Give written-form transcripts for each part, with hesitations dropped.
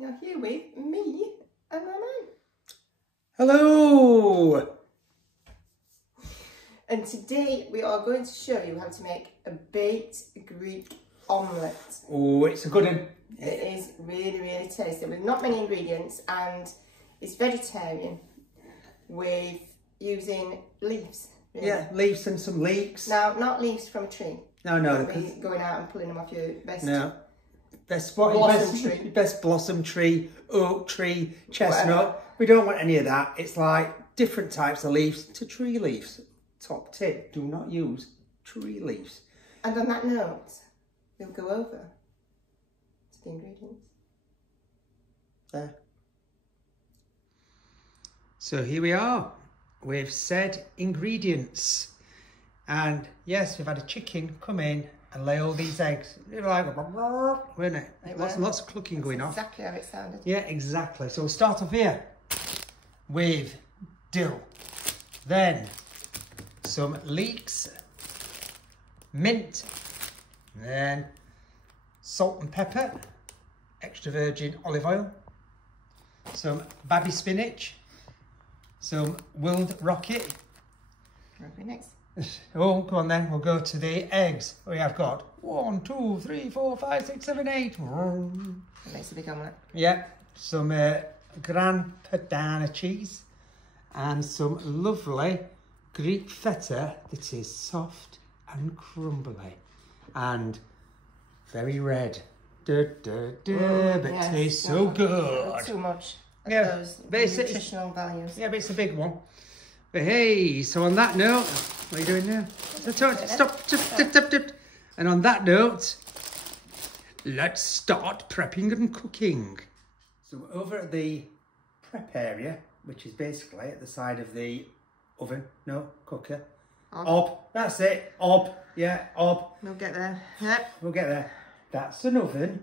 Now here with me and my man. Hello! And today we are going to show you how to make a baked Greek omelette. Oh, it's a good one. It is really, really tasty with not many ingredients, and it's vegetarian with using leaves. Really. Yeah, leaves and some leeks. Now, not leaves from a tree. No, Going out and pulling them off your best. No. Best blossom tree, oak tree, chestnut. Whatever. We don't want any of that. It's like different types of leaves to tree leaves. Top tip, do not use tree leaves. And on that note, we'll go over to the ingredients. There. So here we are with said ingredients. And yes, we've had a chicken come in and lay all these eggs. They were like, weren't it? Lots and lots of clucking going on. Exactly how it sounded. Yeah, exactly. So we'll start off here with dill. Then some leeks, mint, then salt and pepper, extra virgin olive oil, some baby spinach, some willed rocket. Okay, next. Oh, go on then. We'll go to the eggs. We have got 1, 2, 3, 4, 5, 6, 7, 8. That makes a big omelette. Yeah, some Gran Padano cheese and some lovely Greek feta that is soft and crumbly and very red. But yes. tastes so good. Not too much. Yeah, those nutritional values. Yeah, but it's a big one. But hey, so on that note, what are you doing now? Stop. And on that note, let's start prepping and cooking. So over at the prep area, which is basically at the side of the oven, no, cooker. Hob, that's it, hob, yeah, hob. We'll get there. Yep. We'll get there. That's an oven.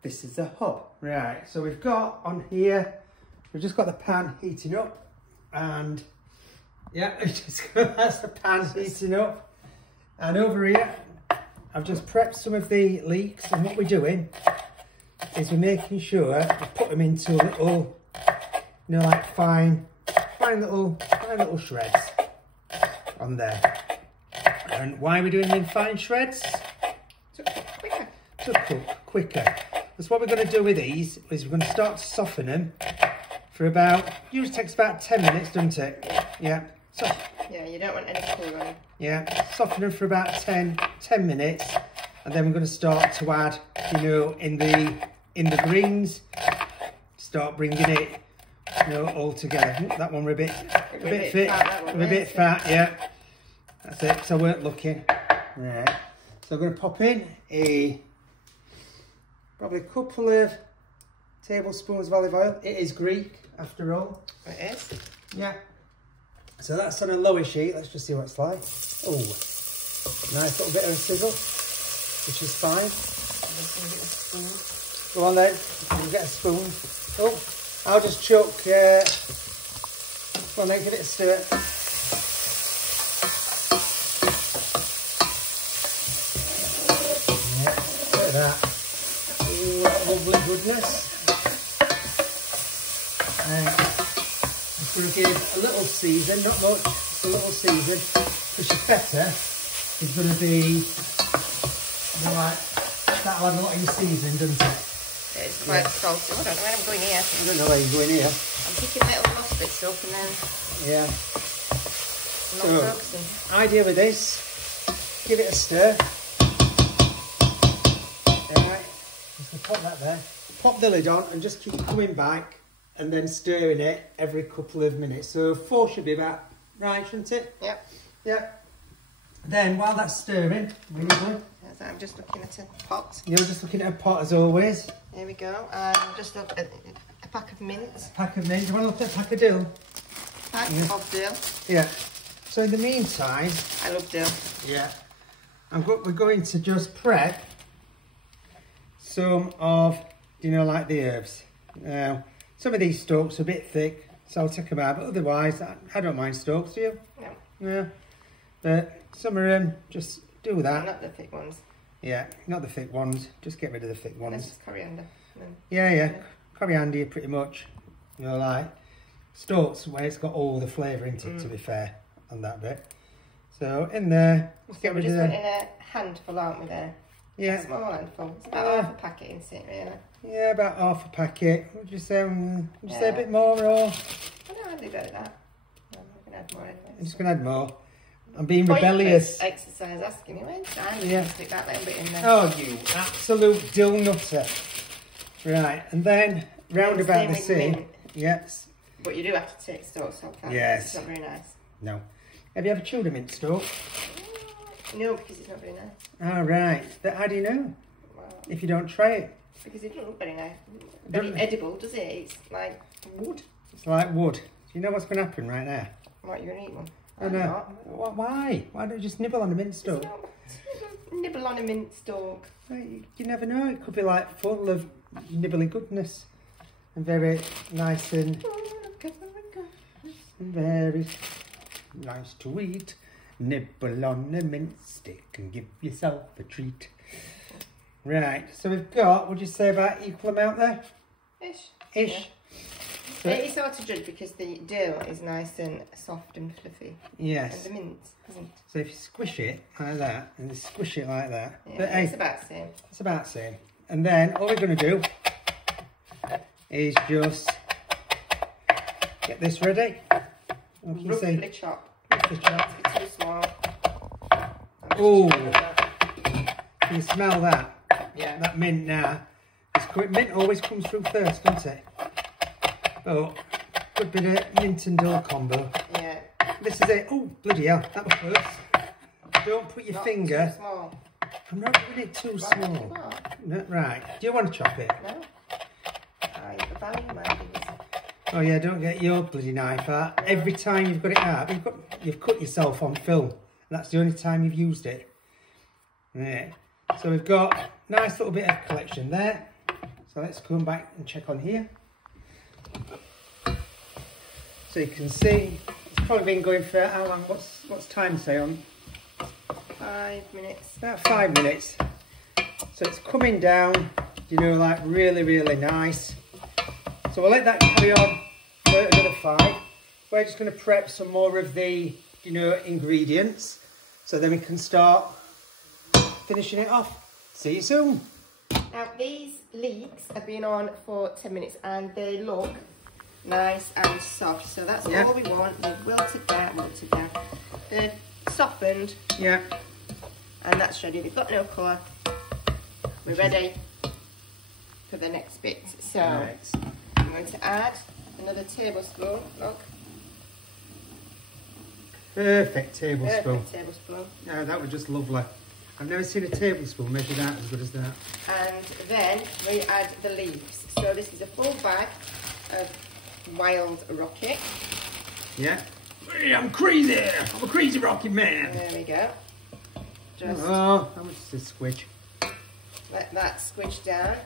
This is a hob. Right, so we've got on here, we've just got the pan heating up, and yeah, that's the pan heating up. And over here, I've just prepped some of the leeks, and what we're doing is we're making sure we put them into a little, you know, like fine little shreds on there. And why are we doing them in fine shreds? To cook quicker. That's what we're going to do with these, is we're going to start to soften them for about, usually takes about 10 minutes, doesn't it? Yeah. So, yeah, you don't want any colour on them. Yeah, soften them for about 10 minutes, and then we're going to start to add, you know, in the greens, start bringing it, you know, all together. Ooh, that one we're a bit fit, a bit fat, yeah. That's it, so I weren't looking. Right, so I'm going to pop in probably a couple of tablespoons of olive oil. It is Greek, after all. It is? Yeah. So that's on a lowish heat. Let's just see what it's like. Oh, nice little bit of a sizzle, which is fine. Go on then, we'll get a spoon. Oh, I'll just chuck, go on then, give it a stir. Yeah, look at that. Ooh, that lovely goodness. We're going to give a little season, not much, just a little season, because your feta is going to be, you know, like, that'll have a lot of your season, doesn't it? It's quite salty. I don't know where I'm going here. I don't know where you're going here. I'm picking little moss bits up and then... Yeah. I'm not focusing. Idea with this, give it a stir. Alright, just pop that there. Pop the lid on and just keep coming back and then stirring it every couple of minutes. So 4 should be about right, shouldn't it? Yep. Yep. Then while that's stirring, I'm just looking at a pot. You're just looking at a pot as always. Here we go. And just look at a pack of mint. A pack of mint. Do you want to look at a pack of dill? Pack of dill. Yeah. So in the meantime, I love dill. Yeah. We're going to just prep some of, you know, like the herbs. Now, some of these stalks are a bit thick, so I'll take them out. But otherwise, I don't mind stalks, do you? No. Yeah. But some of them, just do that. Not the thick ones. Yeah, not the thick ones. Just get rid of the thick ones. Unless it's coriander. Yeah. coriander pretty much, you know, like Stoats where it's got all the flavour into it, to be fair, on that bit. So in there, let's get we're rid of just putting a handful, aren't we, there? Yeah. A small handful. It's about half a packet, isn't it, really? Yeah, about half a packet. Would you say, say a bit more, or? I don't hardly go that. I'm going to add more anyway. I'm just going to add more. I'm being rebellious. Exercise asking me when's time. Yeah. Stick that little bit in there. Oh, you absolute dill nutter. Right, and then round about the same. Yes. But you do have to take Stoats off. Yes. It's not very nice. No. Have you ever chewed a mint Stoat? No, because it's not very nice. Oh, right. How do you know? Well, if you don't try it? Because it doesn't look very nice. Very edible, does it? It's like wood. It's like wood. Do you know what's going to happen right now? What, you're going to eat one? I know. Why? Why don't you just nibble on a mint stalk? Nibble on a mint stalk. You never know. It could be like full of nibbly goodness. And very nice and very nice to eat. Nibble on a mint stick and give yourself a treat. Right, so we've got, would you say about equal amount there? Ish. Ish. Yeah. So it's hard to judge because the dill is nice and soft and fluffy. Yes. And the mint isn't. So if you squish it like that, and you squish it like that. Yeah, but, it's about the same. It's about the same. And then all we're going to do is just get this ready. What can you see? Roughly chop. Roughly chop. It's too small. Oh, can you smell that? Yeah. That mint now. Mint always comes through first, doesn't it? Oh, good bit of mint and dill combo. Yeah. This is it. Oh, bloody hell, that was first. Don't put your Not finger. Too small. I'm not doing it too small. No, right. Do you want to chop it? No. I value my fingers. Oh yeah, don't get your bloody knife out. Every time you've got it out, you've cut yourself on film. That's the only time you've used it. Yeah. So we've got a nice little bit of collection there. So let's come back and check on here. So you can see it's probably been going for how long? What's time say on? 5 minutes. About 5 minutes. So it's coming down, you know, like really, really nice. So we'll let that carry on for another 5. We're just going to prep some more of the, you know, ingredients, so then we can start finishing it off. See you soon. Now these leeks have been on for 10 minutes and they look nice and soft. So that's all we want. They've wilted down. They're softened. Yeah. And that's ready. They've got no colour. We're ready for the next bit. So I'm going to add another tablespoon. Look. Perfect tablespoon. Perfect tablespoon. Yeah, that was just lovely. I've never seen a tablespoon measured out as good as that. And then we add the leaves. So this is a full bag of wild rocket. Yeah. Hey, I'm crazy. I'm a crazy rocket man. There we go. Just that was just a squidge. Let that squidge down.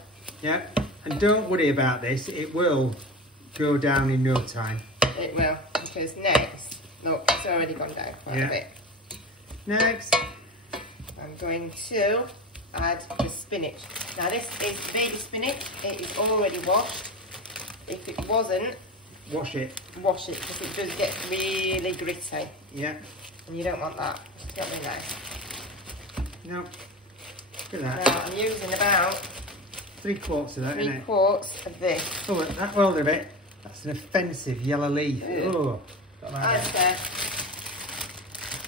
Yeah. And don't worry about this. It will go down in no time. It will. Because next, look, it's already gone down quite a bit. Next. I'm going to add the spinach. Now this is baby spinach. It is already washed. If it wasn't, wash it. Wash it because it does get really gritty. Yeah. And you don't want that. It's not very nice. No. Look at that. Now I'm using about 3/4 of that, isn't it? 3/4 of this. Oh, that well a bit. That's an offensive yellow leaf. Oh. I'd say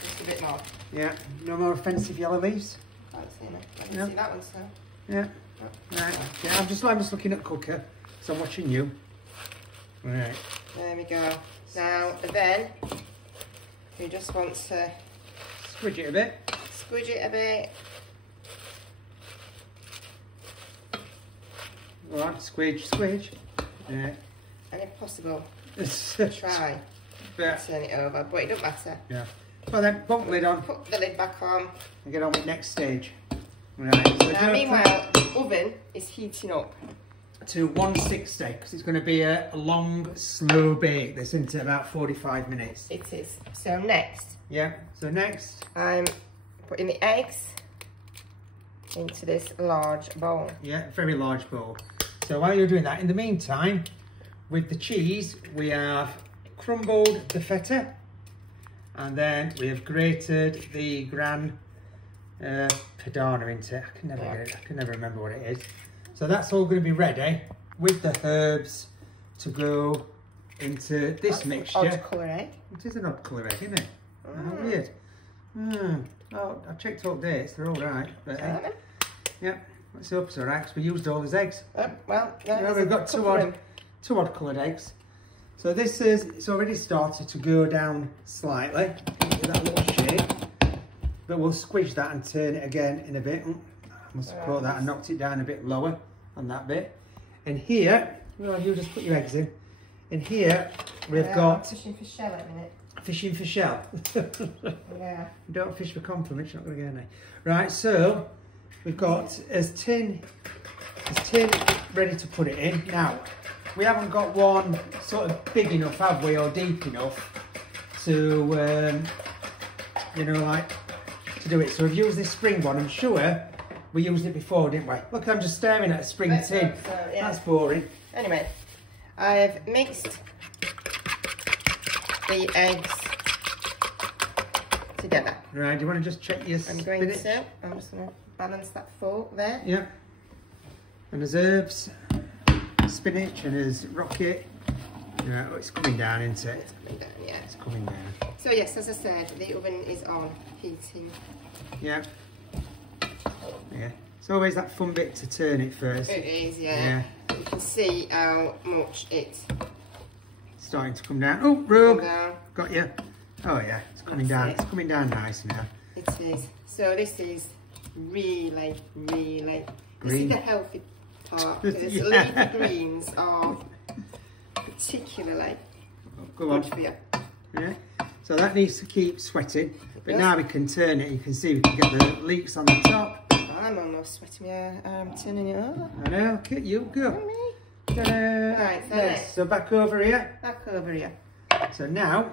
just a bit more. Yeah. No more offensive yellow leaves. I didn't see that one, so. Yeah. Right. Yeah. I'm just looking at cooker, so I'm watching you. Right. There we go. Now then, we just want to squidge it a bit. Squidge it a bit. Right, squidge. Yeah. And if possible, try to turn it over, but it doesn't matter. Yeah. Well then, put the lid on. Put the lid back on. And get on with next stage. Right. So now meanwhile, the oven is heating up. To 160, because it's going to be a long, slow bake. This into about 45 minutes. It is. So next. Yeah. So next. I'm putting the eggs into this large bowl. Yeah, very large bowl. So while you're doing that, in the meantime, with the cheese, we have crumbled the feta, and then we have grated the gran padano into it. I can never get it. I can never remember what it is. So that's all going to be ready with the herbs to go into this mixture. Odd colour egg. It is an odd colour egg, isn't it? How weird. Oh, I've checked all dates. They're all right. But, yeah, let's hope it's all right, because we used all those eggs. Well, we've got two odd coloured eggs. So this is, it's already started to go down slightly. Give that a little shake. But we'll squidge that and turn it again in a bit. I must have caught that and knocked it down a bit lower on that bit. And here, well, you just put your eggs in. And here we've got... Fishing for shell at a minute. Fishing for shell. Yeah. Don't fish for compliments, you're not going to get any. Right, so we've got as tin ready to put it in. Now, we haven't got one sort of big enough, have we, or deep enough to, you know, like, to do it. So we've used this spring one. I'm sure we used it before, didn't we? Look, I'm just staring at a spring tin. So, yeah. That's boring. Anyway, I've mixed the eggs together. Right, do you want to just check your spinach? I'm just going to balance that fork there. Yeah. And there's herbs, spinach, and there's rocket. Yeah, oh, it's coming down, isn't it? It's coming down, yeah. It's coming down. So yes, as I said, the oven is on, heating. Yeah. Yeah. It's always that fun bit to turn it first. It is, yeah. You can see how much it's starting to come down. Oh, rogue. Down. Got you. Oh yeah, it's coming down. It's coming down nice now. It is. So this is really, really. Green. This is the healthy part. Because leafy greens are particularly good for you. Yeah. So that needs to keep sweating. But now we can turn it. You can see we can get the leeks on the top. I'm almost sweating my arm, turning it over. I know. Okay, you go. Right, so back over here. Back over here. So now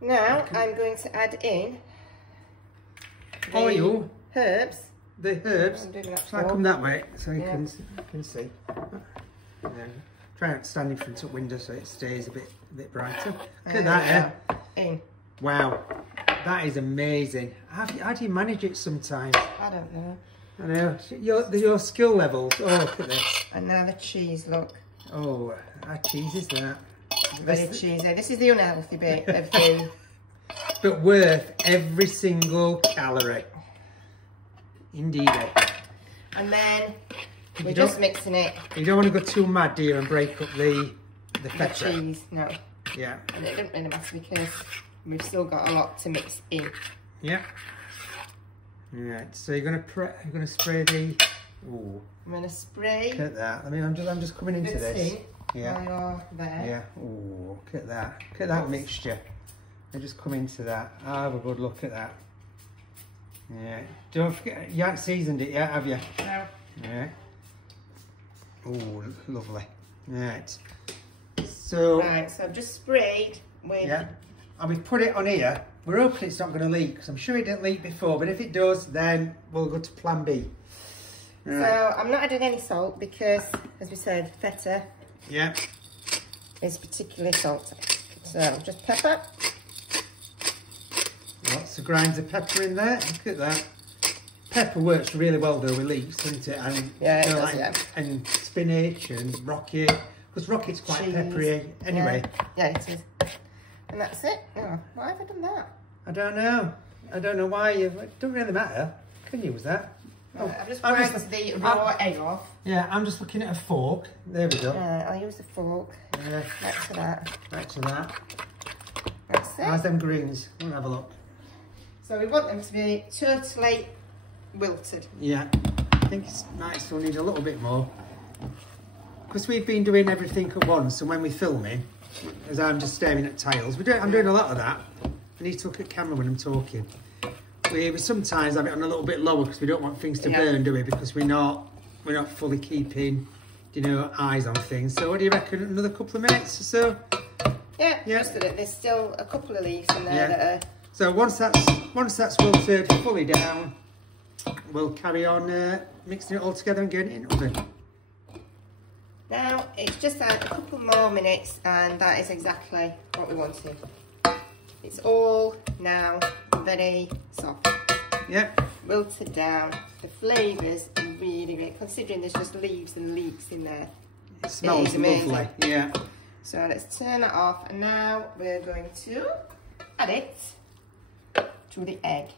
I'm going to add in oil. Herbs. The herbs. So I come that way so you can see. Yeah. Try not to stand in front of the window so it stays a bit brighter. Look at that, in. Wow, that is amazing. How do you manage it sometimes? I don't know. I know. Your skill levels. Oh, look at this. And now the cheese, look. Oh, how cheese is that? Very cheesy. This is the unhealthy bit of the... But worth every single calorie. Indeed. And then we're just mixing it. You don't want to go too mad, do you, and break up the feta? The cheese, no. Yeah. And it doesn't really matter because we've still got a lot to mix in. Yeah. Right. So you're gonna spray the. Ooh. I'm gonna spray. Look at that. I mean, I'm just coming into this. Yeah. There. Yeah. Ooh. Look at that. Look at that mixture. I just come into that. Have a good look at that. Yeah. Don't forget, you haven't seasoned it yet, have you? No. Yeah. Oh, lovely. Right. So. Right. So I've just sprayed with. Yeah. And we've put it on here. We're hoping it's not going to leak because I'm sure it didn't leak before. But if it does, then we'll go to plan B. Right. So I'm not adding any salt because, as we said, feta. Yeah. Is particularly salty. So just pepper. Lots of grinds of pepper in there. Look at that. Pepper works really well though with leeks, doesn't it? And yeah, it does, yeah. And spinach and rocket, because rocket's quite peppery anyway. Yeah, it is. And that's it. Oh, why have I done that? I don't know. I don't know why you. It doesn't really matter. Can use that. Oh, I've just grabbed the raw egg off. Yeah, I'm just looking at a fork. There we go. I'll use the fork. Back to that. Back to that. That's it. How's them greens? We'll have a look. So we want them to be totally wilted. Yeah. I think it might still need a little bit more. Because we've been doing everything at once, and when we're filming, as I'm just staring at tiles, I'm doing a lot of that. I need to look at camera when I'm talking. We sometimes have it on a little bit lower because we don't want things to burn, do we? Because we're not fully keeping, you know, eyes on things. So what do you reckon? Another couple of minutes or so? Yeah. Just that there's still a couple of leaves in there that are. So once that's wilted fully down, we'll carry on mixing it all together and getting it in the oven. Now it's just had a couple more minutes and that is exactly what we wanted. It's all now very soft. Yeah. Wilted down. The flavours are really great, considering there's just leaves and leeks in there. It smells lovely. Yeah. So let's turn that off, and now we're going to add it to the egg.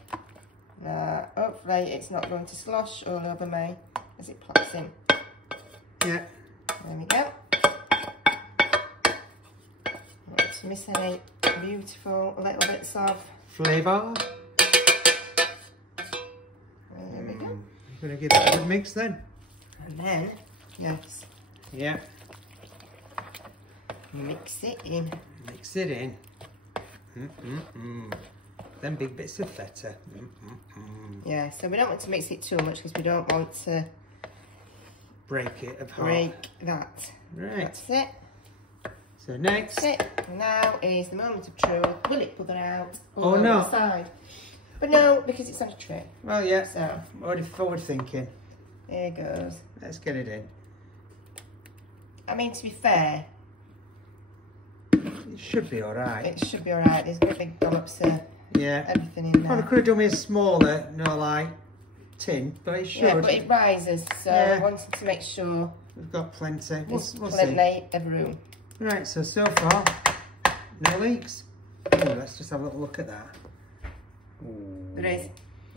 Now, hopefully it's not going to slosh all over me as it plops in. Yeah. There we go. Not to miss any beautiful little bits of flavour. There we go. I'm going to give that a good mix then. And then, yes. Yeah. Mix it in. Mix it in. Then big bits of feta. Yeah, so we don't want to mix it too much because we don't want to break it apart. Break that. Right. That's it. So next. That's it. Now is the moment of truth. Will it pull that out? Oh no. The side? But no, because it's on a tray. Well, yeah. So already forward thinking. Here goes. Let's get it in. I mean, to be fair, it should be alright. It should be alright. There's great big dollops of everything in there. Well, I could have done with a smaller, like tin, but it should. Yeah, but it rises, so I wanted to make sure we've got plenty. We'll plenty of room. Right, so far, no leaks. Ooh, let's just have a little look at that. Ooh. There is.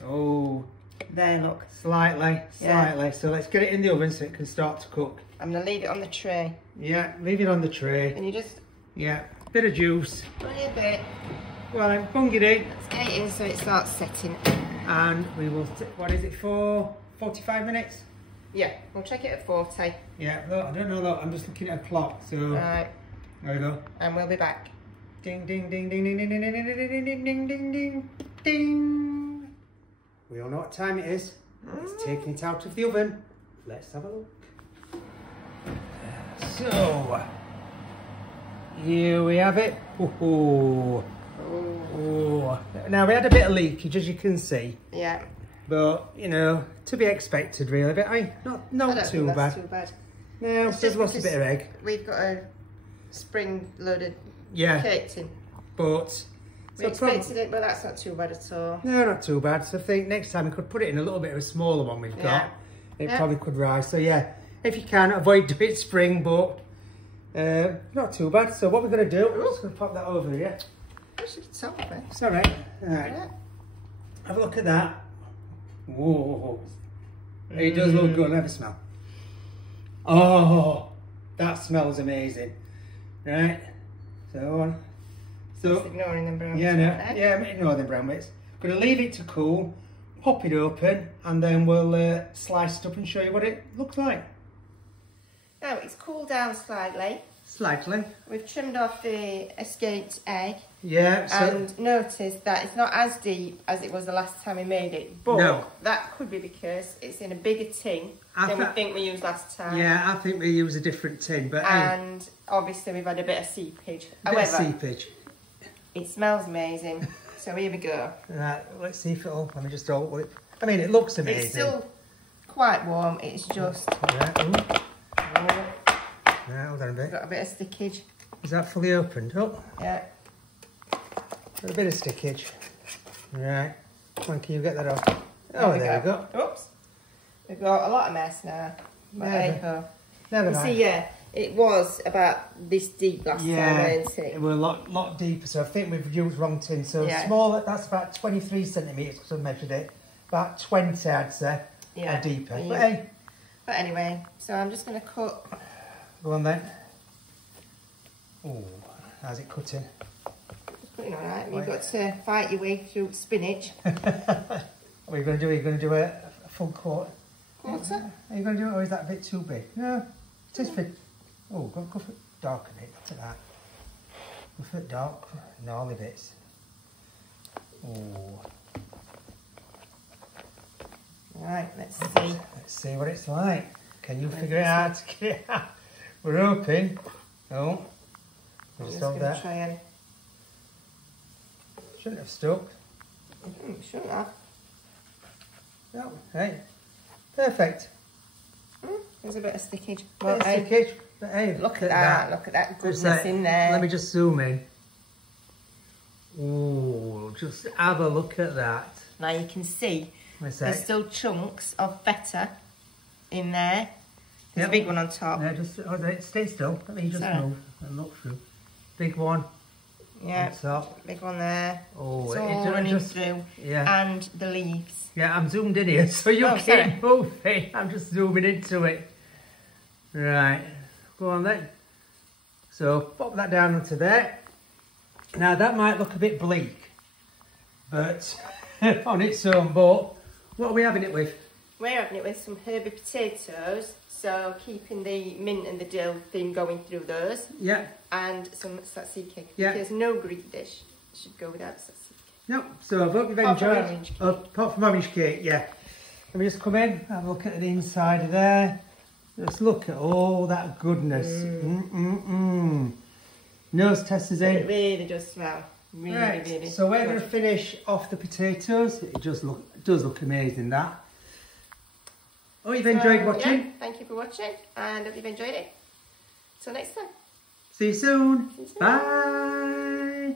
Oh. There, look. Slightly. So let's get it in the oven so it can start to cook. I'm going to leave it on the tray. Yeah, leave it on the tray. And you just... Yeah, bit of juice. Only a bit. Well, then, bung it in. Let's get it in so it starts setting. And we will, what is it for? 45 minutes? Yeah, we'll check it at 40. Yeah, look, I don't know, look, I'm just looking at a clock, so... Right. There we go. And we'll be back. Ding, ding, ding, ding, ding, ding, ding, ding, ding, ding, ding, ding, ding, ding, ding. We all know what time it is. Let's take it out of the oven. Let's have a look. So, here we have it. Oh. Now we had a bit of leakage, as you can see. Yeah. But you know, to be expected, really. But not too bad. Too bad. No, there's lost a bit of egg. We've got a spring loaded cake tin. But we expected it, but that's not too bad at all. No, not too bad. So I think next time we could put it in a little bit of a smaller one we've got. It probably could rise. So yeah, if you can, avoid doing spring, but not too bad. So what we're going to do, we're just going to pop that over here. It's all right. It's all right. All right. Yeah. Have a look at that. Whoa. It does look good. Have a smell. Oh, that smells amazing. Right. So just ignoring them brown bits. I'm ignoring the brown bits. Going to leave it to cool, pop it open, and then we'll slice it up and show you what it looks like. Now it's cooled down slightly. Slightly. We've trimmed off the escaped egg. Yeah. And noticed that it's not as deep as it was the last time we made it. But that could be because it's in a bigger tin than we think we used last time. Yeah, I think we used a different tin. But and obviously we've had a bit of seepage. It smells amazing. So here we go. Right, let's see if it'll... Let me just hold it. I mean, it looks amazing. It's still quite warm. It's just... Right, hold on a bit. Got a bit of stickage. Is that fully opened? Oh. Yeah. Got a bit of stickage. Right. Come on, can you get that off? Oh, there we go. Oops. We've got a lot of mess now. Never mind. See, it was about this deep last time, wasn't it? It was a lot deeper, so I think we've used wrong tin. So smaller, that's about 23 centimetres, because I measured it. About 20, I'd say, or deeper. Yeah. But anyway, so I'm just going to cut... Go on then. Oh, how's it cutting? It's cutting all right. You've got to fight your way through spinach. What are you going to do? Are you going to do a full quarter? Quarter? Are you going to do it, or is that a bit too big? No, it is fit. Oh, go for darken it. Look at that. Go for it dark, gnarly bits. Oh. Right, let's see. Let's see what it's like. Can you figure it out to get it out? We're hoping. Oh. I'm just going to try and... Shouldn't have stuck. Shouldn't have. No, hey. Perfect. There's a bit of stickage. Stickage. But hey, Look at that. Look at that goodness in there. Let me just zoom in. Oh, just have a look at that. Now you can see there's still chunks of feta in there. There's a big one on top. Yeah, just stay still. Let me just move and look through. Big one. Yeah, big one there. Oh, it's all running through. Yeah. And the leaves. Yeah, I'm zoomed in here, so you keep moving. I'm just zooming into it. Right, go on then. So pop that down onto there. Now that might look a bit bleak, but on its own. But what are we having it with? We're having it with some herby potatoes. So keeping the mint and the dill theme going through those. Yeah. And some tzatziki. Yeah. Because no Greek dish should go without tzatziki. No. So I hope you've enjoyed. Apart from orange cake, yeah. Let me just come in, have a look at the inside of there. Just look at all that goodness. Nose testers in. It really does smell. Really, really. So we're going to finish off the potatoes. It does look amazing, that. Oh, you've enjoyed watching? Yeah, thank you for watching, and hope you've enjoyed it. Till next time. See you soon. Bye.